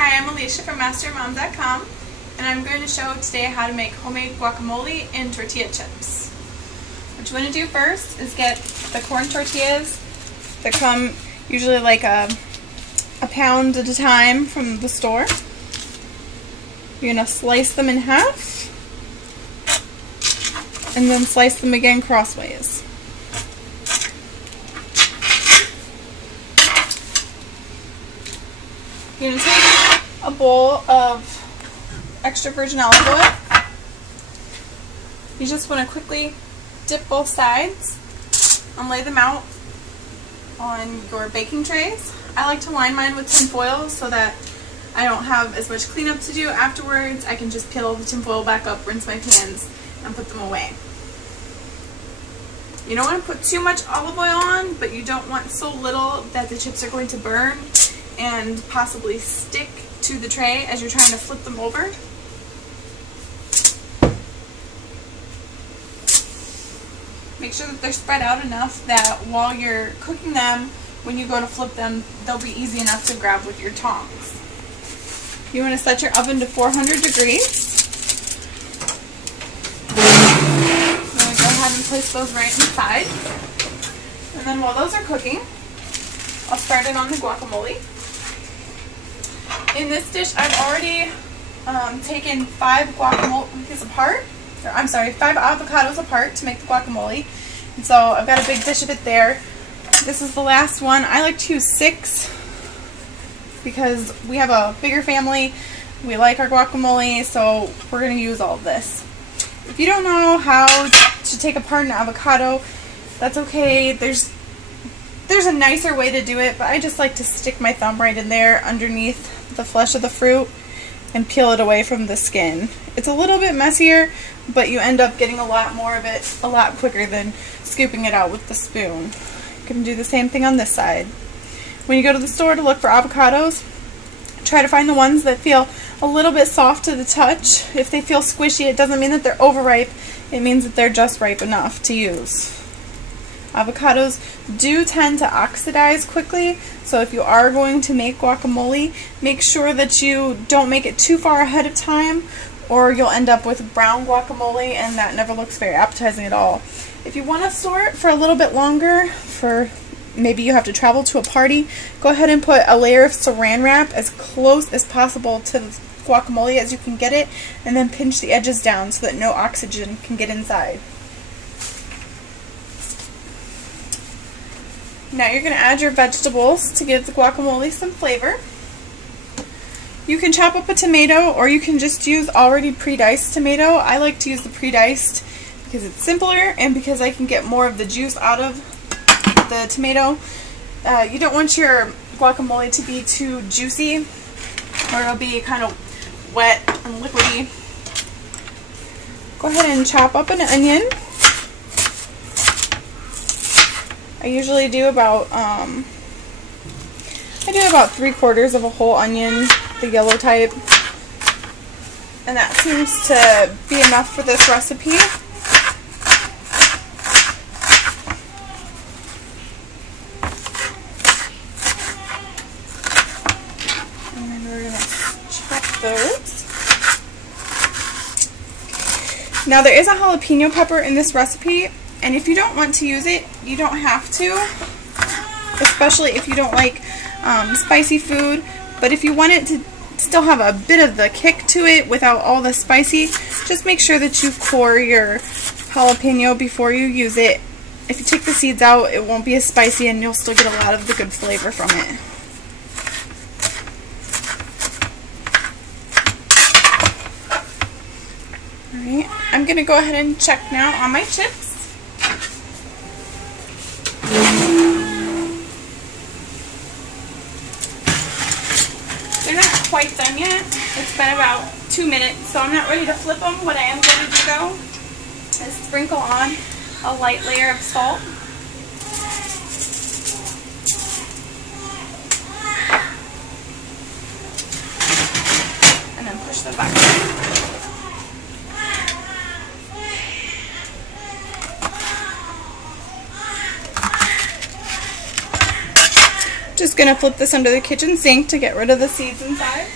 Hi, I'm Alicia from MasterMom.com, and I'm going to show today how to make homemade guacamole and tortilla chips. What you want to do first is get the corn tortillas that come usually like a pound at a time from the store. You're going to slice them in half and then slice them again crossways. You're going to take a bowl of extra virgin olive oil. You just want to quickly dip both sides and lay them out on your baking trays. I like to line mine with tin foil so that I don't have as much cleanup to do afterwards. I can just peel the tin foil back up, rinse my pans, and put them away. You don't want to put too much olive oil on, but you don't want so little that the chips are going to burn and possibly stick to the tray as you're trying to flip them over. Make sure that they're spread out enough that while you're cooking them, when you go to flip them, they'll be easy enough to grab with your tongs. You want to set your oven to 400 degrees. I'm going to go ahead and place those right inside. And then while those are cooking, I'll start it on the guacamole. In this dish, I've already taken 5 guacamoles apart. I'm sorry, 5 avocados apart to make the guacamole. And so I've got a big dish of it there. This is the last one. I like to use 6 because we have a bigger family. We like our guacamole, so we're going to use all of this. If you don't know how to take apart an avocado, that's okay. There's a nicer way to do it, but I just like to stick my thumb right in there underneath the flesh of the fruit and peel it away from the skin. It's a little bit messier, but you end up getting a lot more of it a lot quicker than scooping it out with the spoon. You can do the same thing on this side. When you go to the store to look for avocados, try to find the ones that feel a little bit soft to the touch. If they feel squishy, it doesn't mean that they're overripe. It means that they're just ripe enough to use. Avocados do tend to oxidize quickly, so if you are going to make guacamole, make sure that you don't make it too far ahead of time, or you'll end up with brown guacamole, and that never looks very appetizing at all. If you want to store it for a little bit longer, for maybe you have to travel to a party, go ahead and put a layer of saran wrap as close as possible to the guacamole as you can get it, and then pinch the edges down so that no oxygen can get inside. Now you're going to add your vegetables to give the guacamole some flavor. You can chop up a tomato, or you can just use already pre-diced tomato. I like to use the pre-diced because it's simpler and because I can get more of the juice out of the tomato. You don't want your guacamole to be too juicy, or it'll be kind of wet and liquidy. Go ahead and chop up an onion. I usually do about 3/4 of a whole onion, the yellow type, and that seems to be enough for this recipe. And then we're going to chop those. Now there is a jalapeno pepper in this recipe, and if you don't want to use it, you don't have to, especially if you don't like spicy food. But if you want it to still have a bit of the kick to it without all the spicy, just make sure that you core your jalapeno before you use it. If you take the seeds out, it won't be as spicy and you'll still get a lot of the good flavor from it. Alright, I'm going to go ahead and check now on my chips. They're not quite done yet. It's been about 2 minutes, so I'm not ready to flip them. What I am going to do though is sprinkle on a light layer of salt. And then push them back. Just going to flip this under the kitchen sink to get rid of the seeds inside.